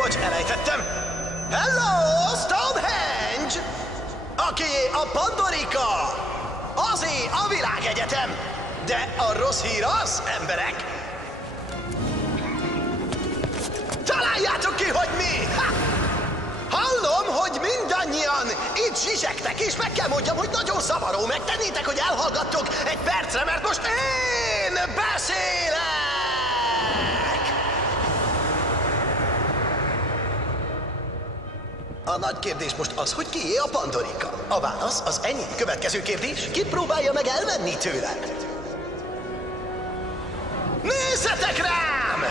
bocs, elejtettem. Hello, Stonehenge! Akié a Pandorika, azé a világegyetem. De a rossz hír az, emberek. Találjátok ki, hogy mi! Ha! Hallom, hogy mindannyian itt zsizsegtek, és meg kell mondjam, hogy nagyon zavaró. Megtennétek, hogy elhallgattok egy percre, mert most én beszélek! A nagy kérdés most az, hogy kié a Pandorika. A válasz az ennyi. Következő kérdés, ki próbálja meg elvenni tőlem? Nézzetek rám!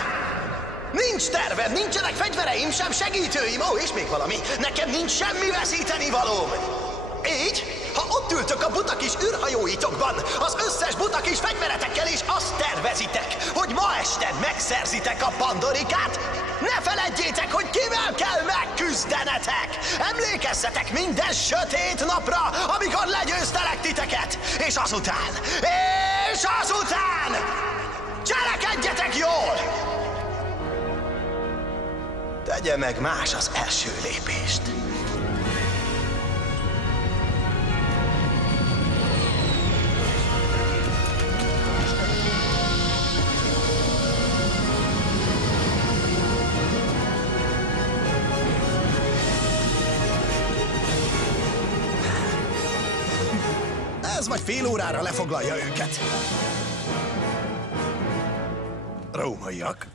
Nincs tervem, nincsenek fegyvereim, sem segítőim, ó, és még valami. Nekem nincs semmi veszítenivalóm. Így, ha ott ültök a buta kis űrhajóitokban, az összes buta kis fegyveretekkel, és azt tervezitek, hogy ma este megszerzitek a Pandorikát, ne feledjétek, hogy kivel kell megküzdenetek! Emlékezzetek minden sötét napra, amikor legyőztelek titeket! És azután, cselekedjetek jól! Tegye meg más az első lépést. Ez majd fél órára lefoglalja őket. Rómaiak.